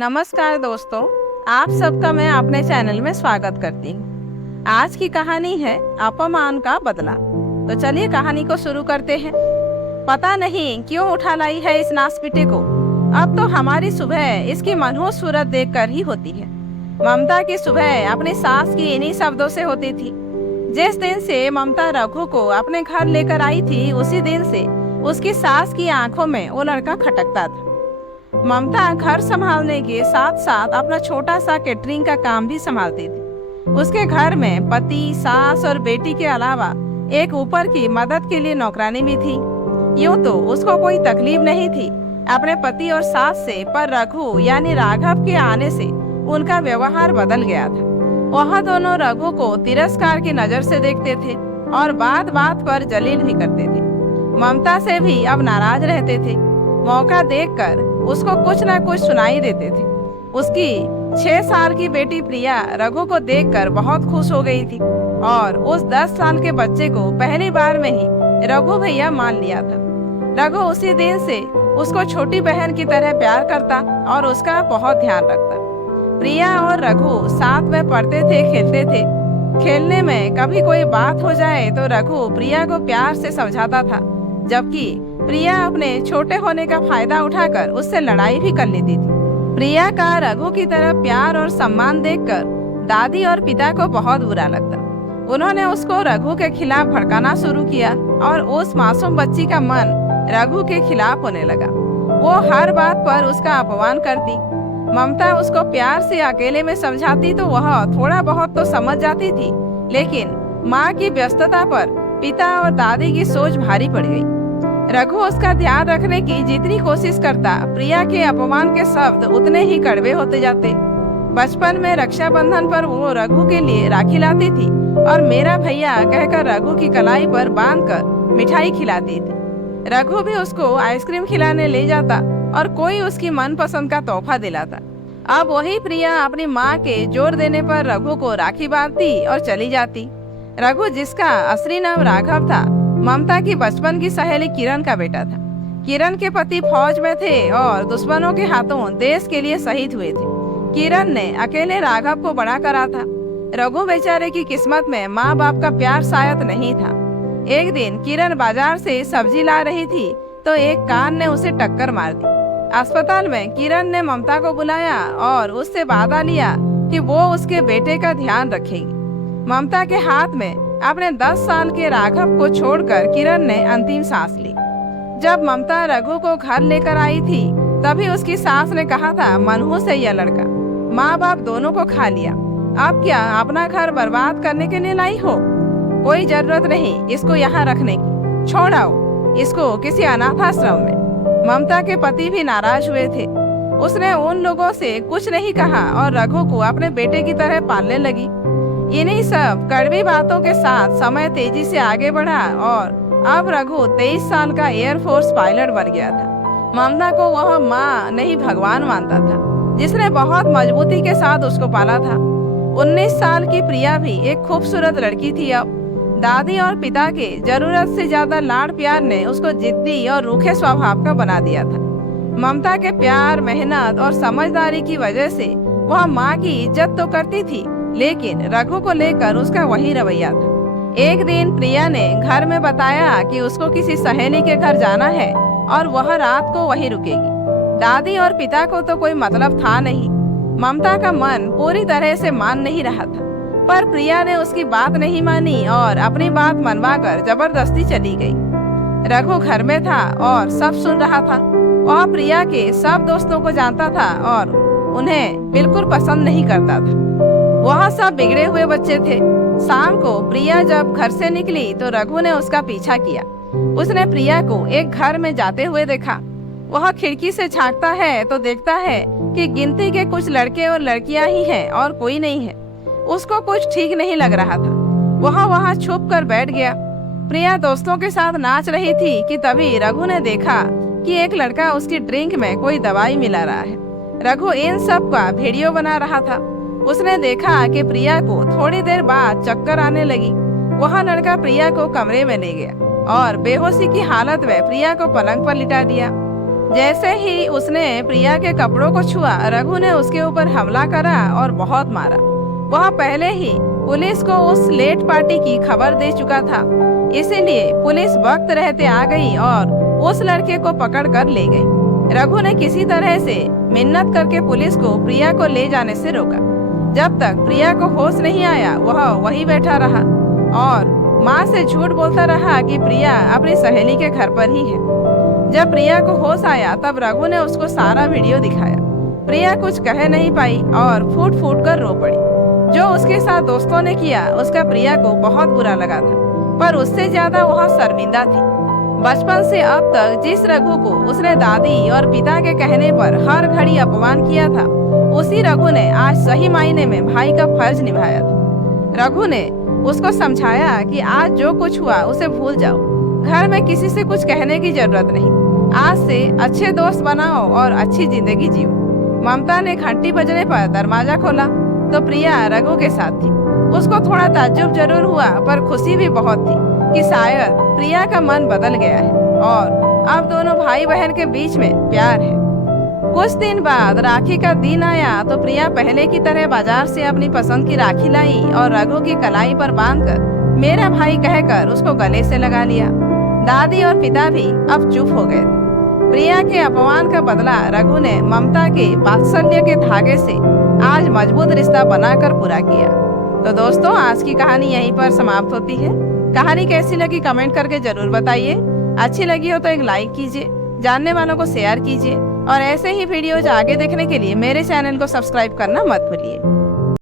नमस्कार दोस्तों, आप सबका मैं अपने चैनल में स्वागत करती हूँ। आज की कहानी है अपमान का बदला। तो चलिए कहानी को शुरू करते हैं। पता नहीं क्यों उठा लाई है इस नासपीटे को। अब तो हमारी सुबह इसकी मनहूस सूरत देखकर ही होती है। ममता की सुबह अपनी सास की इन्हीं शब्दों से होती थी। जिस दिन से ममता रघु को अपने घर लेकर आई थी, उसी दिन से उसकी सास की आंखों में वो लड़का खटकता था। ममता घर संभालने के साथ साथ अपना छोटा सा कैटरिंग का काम भी संभालती थी। उसके घर में पति, सास और बेटी के अलावा एक ऊपर की मदद के लिए नौकरानी भी थी। यूं तो उसको कोई तकलीफ नहीं थी अपने पति और सास से, पर रघु यानी राघव के आने से उनका व्यवहार बदल गया था। वह दोनों रघु को तिरस्कार की नजर से देखते थे और बात बात पर जलील भी करते थे। ममता से भी अब नाराज रहते थे। मौका देखकर उसको कुछ न कुछ सुनाई देते थे। उसकी 6 साल की बेटी प्रिया रघु को देखकर बहुत खुश हो गई थी और उस 10 साल के बच्चे को पहली बार में ही रघु भैया मान लिया था। रघु उसी दिन से उसको छोटी बहन की तरह प्यार करता और उसका बहुत ध्यान रखता। प्रिया और रघु साथ में पढ़ते थे, खेलते थे। खेलने में कभी कोई बात हो जाए तो रघु प्रिया को प्यार से समझाता था, जबकि प्रिया अपने छोटे होने का फायदा उठाकर उससे लड़ाई भी कर लेती थी। प्रिया का रघु की तरफ प्यार और सम्मान देखकर दादी और पिता को बहुत बुरा लगता। उन्होंने उसको रघु के खिलाफ भड़काना शुरू किया और उस मासूम बच्ची का मन रघु के खिलाफ होने लगा। वो हर बात पर उसका अपमान करती। ममता उसको प्यार से अकेले में समझाती तो वह थोड़ा बहुत तो समझ जाती थी, लेकिन माँ की व्यस्तता पर पिता और दादी की सोच भारी पड़ गई। रघु उसका ध्यान रखने की जितनी कोशिश करता, प्रिया के अपमान के शब्द उतने ही कड़वे होते जाते। बचपन में रक्षाबंधन पर वो रघु के लिए राखी लाती थी और मेरा भैया कहकर रघु की कलाई पर बांधकर मिठाई खिलाती थी। रघु भी उसको आइसक्रीम खिलाने ले जाता और कोई उसकी मनपसंद का तोहफा दिलाता। अब वही प्रिया अपनी माँ के जोर देने पर रघु को राखी बांधती और चली जाती। रघु, जिसका असली नाम राघव था, ममता की बचपन की सहेली किरण का बेटा था। किरण के पति फौज में थे और दुश्मनों के हाथों देश के लिए शहीद हुए थे। किरण ने अकेले राघव को बड़ा करा था। रघु बेचारे की किस्मत में माँ बाप का प्यार शायद नहीं था। एक दिन किरण बाजार से सब्जी ला रही थी तो एक कार ने उसे टक्कर मार दी। अस्पताल में किरण ने ममता को बुलाया और उससे वादा लिया कि वो उसके बेटे का ध्यान रखेगी। ममता के हाथ में अपने 10 साल के राघव को छोड़कर किरण ने अंतिम सांस ली। जब ममता रघु को घर लेकर आई थी, तभी उसकी सास ने कहा था, मनहूस है यह लड़का, माँ बाप दोनों को खा लिया, अब क्या अपना घर बर्बाद करने के लिए लाई हो? कोई जरूरत नहीं इसको यहाँ रखने की, छोड़ आओ इसको किसी अनाथ आश्रम में। ममता के पति भी नाराज हुए थे। उसने उन लोगों से कुछ नहीं कहा और रघु को अपने बेटे की तरह पालने लगी। इन्हीं सब कड़वी बातों के साथ समय तेजी से आगे बढ़ा और अब रघु 23 साल का एयरफोर्स पायलट बन गया था। ममता को वह माँ नहीं भगवान मानता था, जिसने बहुत मजबूती के साथ उसको पाला था। 19 साल की प्रिया भी एक खूबसूरत लड़की थी। अब दादी और पिता के जरूरत से ज्यादा लाड़ प्यार ने उसको जिद्दी और रूखे स्वभाव का बना दिया था। ममता के प्यार, मेहनत और समझदारी की वजह से वह माँ की इज्जत तो करती थी, लेकिन रघु को लेकर उसका वही रवैया था। एक दिन प्रिया ने घर में बताया कि उसको किसी सहेली के घर जाना है और वह रात को वहीं रुकेगी। दादी और पिता को तो कोई मतलब था नहीं। ममता का मन पूरी तरह से मान नहीं रहा था, पर प्रिया ने उसकी बात नहीं मानी और अपनी बात मनवाकर जबरदस्ती चली गई। रघु घर में था और सब सुन रहा था। वह प्रिया के सब दोस्तों को जानता था और उन्हें बिल्कुल पसंद नहीं करता था। वह सब बिगड़े हुए बच्चे थे। शाम को प्रिया जब घर से निकली तो रघु ने उसका पीछा किया। उसने प्रिया को एक घर में जाते हुए देखा। वह खिड़की से झांकता है तो देखता है कि गिनती के कुछ लड़के और लड़कियां ही हैं और कोई नहीं है। उसको कुछ ठीक नहीं लग रहा था। वह वहां छुप कर बैठ गया। प्रिया दोस्तों के साथ नाच रही थी कि तभी रघु ने देखा कि एक लड़का उसकी ड्रिंक में कोई दवाई मिला रहा है। रघु इन सब का वीडियो बना रहा था। उसने देखा कि प्रिया को थोड़ी देर बाद चक्कर आने लगी। वह लड़का प्रिया को कमरे में ले गया और बेहोशी की हालत में प्रिया को पलंग पर लिटा दिया। जैसे ही उसने प्रिया के कपड़ों को छुआ, रघु ने उसके ऊपर हमला करा और बहुत मारा। वह पहले ही पुलिस को उस लेट पार्टी की खबर दे चुका था, इसीलिए पुलिस वक्त रहते आ गई और उस लड़के को पकड़ कर ले गई। रघु ने किसी तरह से मिन्नत करके पुलिस को प्रिया को ले जाने से रोका। जब तक प्रिया को होश नहीं आया, वह वहीं बैठा रहा और माँ से झूठ बोलता रहा कि प्रिया अपनी सहेली के घर पर ही है। जब प्रिया को होश आया तब रघु ने उसको सारा वीडियो दिखाया। प्रिया कुछ कह नहीं पाई और फूट फूट कर रो पड़ी। जो उसके साथ दोस्तों ने किया उसका प्रिया को बहुत बुरा लगा था, पर उससे ज्यादा वह शर्मिंदा थी। बचपन से अब तक जिस रघु को उसने दादी और पिता के कहने पर हर घड़ी अपमान किया था, उसी रघु ने आज सही मायने में भाई का फर्ज निभाया था। रघु ने उसको समझाया कि आज जो कुछ हुआ उसे भूल जाओ, घर में किसी से कुछ कहने की जरूरत नहीं। आज से अच्छे दोस्त बनाओ और अच्छी जिंदगी जियो। ममता ने घंटी बजने पर दरवाजा खोला तो प्रिया रघु के साथ थी। उसको थोड़ा ताज्जुब जरूर हुआ, पर खुशी भी बहुत थी कि शायद प्रिया का मन बदल गया है और अब दोनों भाई बहन के बीच में प्यार है। कुछ दिन बाद राखी का दिन आया तो प्रिया पहले की तरह बाजार से अपनी पसंद की राखी लाई और रघु की कलाई पर बांधकर मेरा भाई कहकर उसको गले से लगा लिया। दादी और पिता भी अब चुप हो गए। प्रिया के अपमान का बदला रघु ने ममता के वात्सल्य के धागे से आज मजबूत रिश्ता बनाकर पूरा किया। तो दोस्तों, आज की कहानी यहीं पर समाप्त होती है। कहानी कैसी लगी कमेंट करके जरूर बताइए। अच्छी लगी हो तो एक लाइक कीजिए, जानने वालों को शेयर कीजिए और ऐसे ही वीडियोज आगे देखने के लिए मेरे चैनल को सब्सक्राइब करना मत भूलिए।